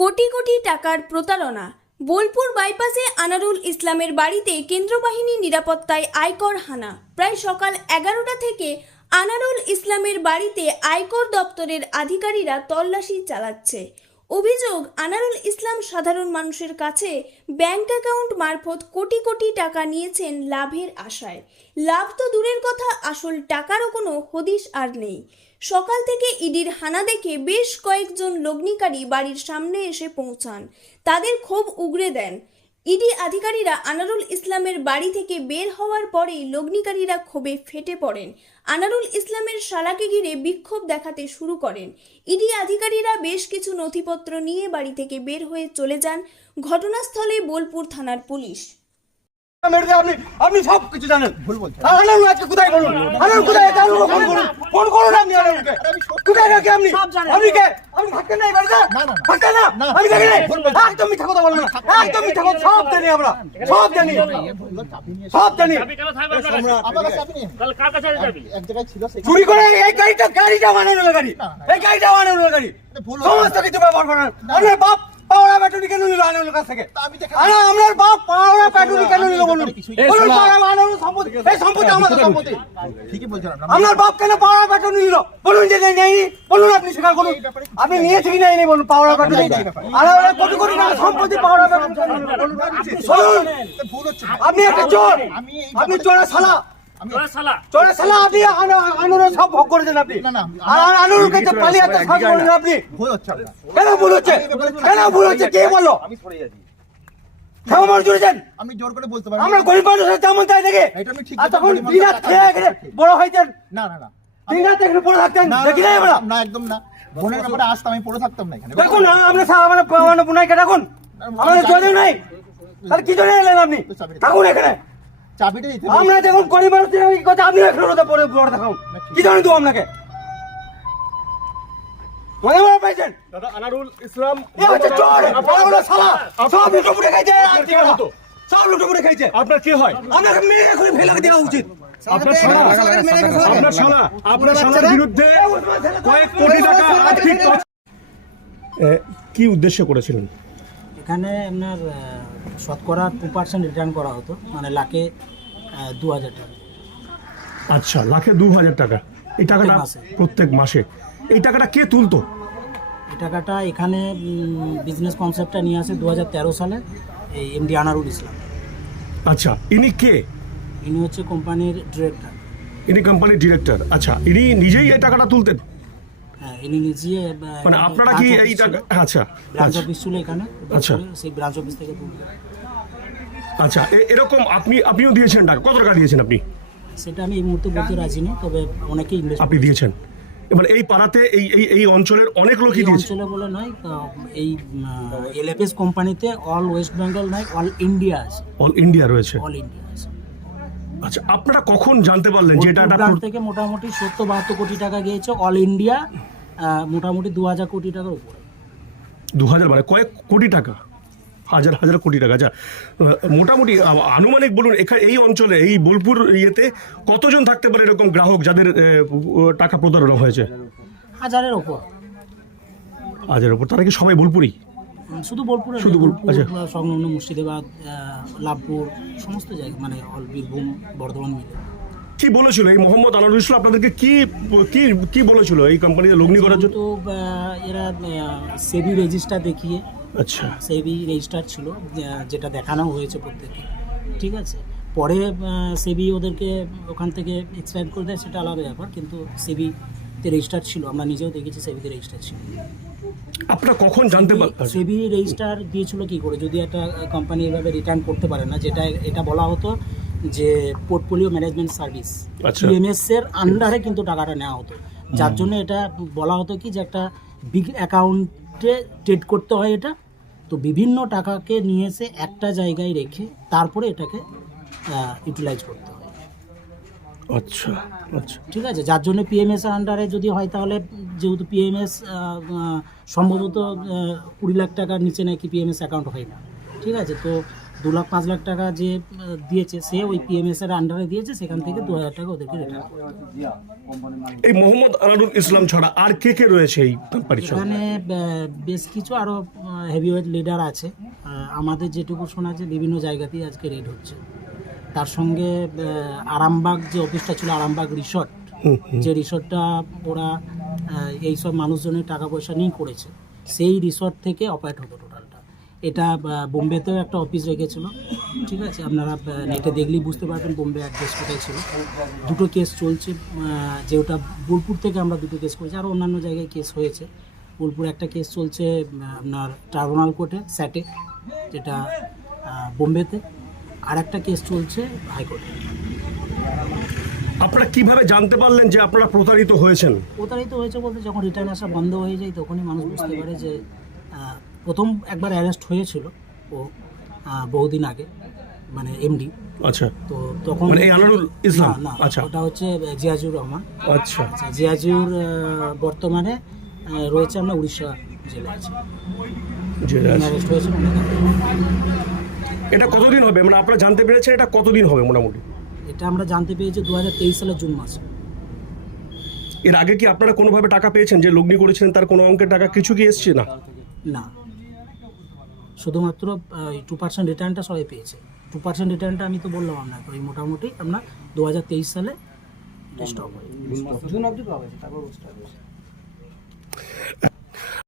কোটি কোটি টাকার প্রতারণা। বোলপুর বাইপাসে আনারুল ইসলামের বাড়িতে কেন্দ্র কেন্দ্রবাহিনী নিরাপত্তায় আয়কর হানা। প্রায় সকাল এগারোটা থেকে আনারুল ইসলামের বাড়িতে আয়কর দপ্তরের আধিকারীরা তল্লাশি চালাচ্ছে। অভিযোগ, আনারুল ইসলাম সাধারণ মানুষের কাছে ব্যাংক অ্যাকাউন্ট মারফত কোটি কোটি টাকা নিয়েছেন লাভের আশায়। লাভ তো দূরের কথা, আসল টাকারও কোনো হদিস আর নেই। সকাল থেকে ইডির হানা দেখে বেশ কয়েকজন লগ্নিকারী বাড়ির সামনে এসে পৌঁছান। তাদের ক্ষোভ উগড়ে দেন। ইডি আধিকারীরা আনারুল ইসলামের বাড়ি থেকে বের হওয়ার পরেই লগ্নিকারীরা ক্ষোভে ফেটে পড়েন। আনারুল ইসলামের শালাকে ঘিরে বিক্ষোভ দেখাতে শুরু করেন। ইডি আধিকারীরা বেশ কিছু নথিপত্র নিয়ে বাড়ি থেকে বের হয়ে চলে যান ঘটনাস্থলে বোলপুর থানার পুলিশ। আপনি। আপনি সব কিছু জানেন। ভুল বলছেন। আনারুল আজকে কোথায় বলুন? আনারুল কোথায়? আছে আনারুল ফোন করুন। ফোন করুন আপনি আনারুলকে। কোথায় রাখে আপনি? আপনি কে? আপনি থাকতেন না এই বাড়িতে? থাকতেন না আমি দেখি নাই? একদম মিথ্যা কথা বলবেন না। একদম মিথ্যা কথা সব জানি আমরা। সব জানি। সব জানি। আপনার কাছে? আপনি কাল কার কাছে আছে যাবি এক জায়গায় ছিল সেই চুরি করে এই গাড়িটা গাড়িটা আনারুলের গাড়ি। এই গাড়িটা আনারুলের গাড়ি। ভুল সমস্ত কিছু ব্যবহার করেন আপনার বাপ পাওড়া ব্যাটারি কেন নিল আনারুলের কাছ থেকে আমি দেখা আরে আপনার বাপ পাওড়া ব্যাটারি কেন নিল বলুন বলুন। পাওড়া আনারুল সম্পত্তি এই সম্পত্তি আমাদের সম্পত্তি ঠিকই বলছেন আপনার বাপ কেন পাওড়া ব্যাটারি নিল বলুন যে নেই নেই বলুন আপনি স্বীকার করুন আপনি নিয়েছে কি নেই বলুন পাওড়া ব্যাটারি আরে ওরা কোটি কোটি টাকা সম্পত্তি পাওড়া ব্যাটারি বলুন আপনি একটা চোর আমি আপনি চোরের শালা আমি তোরা শালা চোরের শালা আপনি আনুর সব ভোগ করেছেন আপনি না, না, আর আনুরকে যে পালিয়ে একটা সাজ করলেন আপনি ভুল হচ্ছে আপনার কেন ভুল হচ্ছে কেন ভুল হচ্ছে কে বলল আমি সরে যাচ্ছি কেন মানুষ জুড়েছেন আমি জোর করে বলতে পারি আমরা গরিব মানুষের তেমন তাই দেখে এটা আমি ঠিক আর তখন দিনাত খেয়ে আমি খেয়ে ঠিক। বড় হয়েছেন না না না দিনাত এখানে পড়ে থাকতেন দেখি নাই আমরা না একদম না বোনের ব্যাপারে আসতাম আমি পড়ে থাকতাম না এখানে দেখুন আমরা আমরা আমাদের নাই তাহলে কি জন্য এলেন আপনি থাকুন এখানে চাবিটা দিতে আমরা গরিব এই কথা আপনি এখানে রোদে পড়ে পড়ে থাকুন। কি? জন্য দেবো আপনাকে? মনে মনে পাইছেন? দাদা আনারুল ইসলাম এ হচ্ছে চোর! বড় শালা! সব লুটো পুটে খাইছে আর কি? সব লুটো পুটে খাইছে। আপনার কি হয়? আপনাকে মেরে ফেলে দেওয়া উচিত। আপনার শালা আপনার শালা আপনার শালার বিরুদ্ধে কয়েক কোটি টাকা আর্থিক কি উদ্দেশ্য করেছিলেন? এখানে আপনার শতকরা টু পার্সেন্ট রিটার্ন করা হতো মানে লাখে দু হাজার টাকা। আচ্ছা লাখে দু হাজার টাকা। এই টাকাটা প্রত্যেক মাসে। প্রত্যেক মাসে। এই টাকাটা কে তুলতো? এই টাকাটা এখানে বিজনেস কনসেপ্টটা নিয়ে আসে দু হাজার তেরো সালে এই এমডি আনারুল ইসলাম। আচ্ছা ইনি কে? ইনি হচ্ছে কোম্পানির ডিরেক্টর ইনি কোম্পানির ডিরেক্টর আচ্ছা ইনি নিজেই এই টাকাটা তুলতেন? হ্যাঁ ইনি নিজে মানে আপনারা কি এই আচ্ছা ব্রাঞ্চ আচ্ছা। অফিস ছিল এখানে আচ্ছা। সেই ব্রাঞ্চ অফিস থেকে আচ্ছা এরকম আপনি আপনিও দিয়েছেন টাকা কত টাকা দিয়েছেন আপনি? সেটা আমি এই মুহূর্তে বলতে রাজি নেই তবে অনেকেই ইনভেস্ট আপনি দিয়েছেন। এবার এই পাড়াতে এই এই এই অঞ্চলের অনেক লোকই দিয়েছে। অঞ্চলে বলে নয় এই এলএফএস কোম্পানিতে অল ওয়েস্ট বেঙ্গল নয় অল ইন্ডিয়া আছে। অল ইন্ডিয়া রয়েছে। অল ইন্ডিয়া আছে। আচ্ছা আপনারা কখন জানতে পারলেন যে এটা থেকে মোটামুটি সত্তর বাহাত্তর কোটি টাকা গিয়েছে অল ইন্ডিয়া মোটামুটি দু হাজার কোটি টাকার উপরে। দু হাজার মানে কয়েক কোটি টাকা? হাজার হাজার কোটি টাকা। আচ্ছা মোটামুটি আনুমানিক বলুন এখানে এই অঞ্চলে এই বোলপুর ইয়েতে কতজন থাকতে পারে এরকম গ্রাহক যাদের টাকা প্রতারণা হয়েছে? হাজারের ওপর হাজারের ওপর তারা কি সবাই বোলপুরি? শুধু বোলপুরে শুধু বোলপুর আচ্ছা। সংলগ্ন মুর্শিদাবাদ লাভপুর সমস্ত জায়গা মানে বীরভূম বর্ধমান মিলে। কি বলেছিল? এই মোহাম্মদ আনারুল ইসলাম আপনাদেরকে কি কি কি বলেছিল এই কোম্পানিতে লগ্নি করার জন্য? তো এরা সেবি রেজিস্টার দেখিয়ে আচ্ছা। সেবি রেজিস্টার ছিল যেটা দেখানো হয়েছে প্রত্যেকে ঠিক আছে? পরে সেবি ওদেরকে ওখান থেকে এক্সট্রাক্ট করে দেয় সেটা আলাদা ব্যাপার কিন্তু সেবিতে রেজিস্টার ছিল। আমরা নিজেও দেখেছি সেবিতে রেজিস্টার ছিল। আপনারা কখন জানতে পার আচ্ছা, সেবি রেজিস্টার দিয়েছিল কি করে? যদি একটা কোম্পানি এভাবে রিটার্ন করতে পারে না যেটা এটা বলা হতো যে পোর্টফোলিও ম্যানেজমেন্ট সার্ভিস। পিএমএস এর আন্ডারে কিন্তু টাকাটা নেওয়া হতো। যার জন্য এটা বলা হতো কি যে একটা বিগ অ্যাকাউন্টে ট্রেড করতে হয় এটা। তো বিভিন্ন টাকাকে নিয়ে এসে একটা জায়গায় রেখে তারপরে এটাকে ইউটিলাইজ করতে হয়। আচ্ছা আচ্ছা। ঠিক আছে? যার জন্য পিএমএস এর আন্ডারে যদি হয় তাহলে যেহেতু পিএমএস সম্ভবত কুড়ি লাখ টাকার নিচে নাকি পিএমএস অ্যাকাউন্ট হয় না। ঠিক আছে? তো দু লাখ পাঁচ লাখ টাকা যে দিয়েছে সে ওই পিএমএস এর আন্ডারে দিয়েছে সেখান থেকে দু হাজার টাকা ওদেরকে রিটার্ন এই মোহাম্মদ আনারুল ইসলাম ছাড়া আর কে কে রয়েছে এই কোম্পানির এখানে বেশ কিছু আরও হেভিওয়েট লিডার আছে। আমাদের যেটুকু শোনা যে বিভিন্ন জায়গাতেই আজকে রেড হচ্ছে। তার সঙ্গে আরামবাগ যে অফিসটা ছিল আরামবাগ রিসর্ট যে রিসর্টটা ওরা এইসব মানুষজনের টাকা পয়সা নিয়ে করেছে। সেই রিসর্ট থেকে অপারেট হতো। এটা বোম্বেতেও একটা অফিস রেখেছিল। ঠিক আছে? আপনারা নেটে দেখলেই বুঝতে পারবেন বোম্বে অ্যাড্রেস কোথায় ছিল। দুটো কেস চলছে যে ওটা বোলপুর থেকে আমরা দুটো কেস করেছি আরও অন্যান্য জায়গায় কেস হয়েছে। বোলপুর একটা কেস চলছে আপনার ট্রাইব্যুনাল কোর্টে স্যাটে যেটা বোম্বেতে। আর একটা কেস চলছে হাইকোর্টে আপনারা কীভাবে জানতে পারলেন যে আপনারা প্রতারিত হয়েছেন? প্রতারিত হয়েছে বলতে যখন রিটার্ন আসা বন্ধ হয়ে যায় তখনই মানুষ বুঝতে পারে যে প্রথম একবার অ্যারেস্ট হয়েছিল ও বহুদিন আগে মানে এমডি আচ্ছা। তো তখন মানে আনারুল ইসলাম? না, আচ্ছা। ওটা হচ্ছে জিয়াজুর রহমান। আচ্ছা। আচ্ছা জিয়াজুর বর্তমানে রয়েছে আমরা উড়িষ্যা জেলা আছে। অ্যারেস্ট হয়েছে এটা কতদিন হবে? মানে আপনারা জানতে পেরেছেন এটা কতদিন হবে মোটামুটি? এটা আমরা জানতে পেরেছি দু হাজার তেইশ সালের জুন মাসে। এর আগে কি আপনারা কোনোভাবে টাকা পেয়েছেন? যে লগ্নি করেছিলেন তার কোনো অঙ্কের টাকা? কিছু কি এসছে না? না। শুধুমাত্র টু পার্সেন্ট রিটার্নটা সবাই পেয়েছে। টু পার্সেন্ট রিটার্নটা আমি তো বললাম আপনাকে, ওই মোটামুটি আপনার দু হাজার তেইশ সালে স্টপ হয়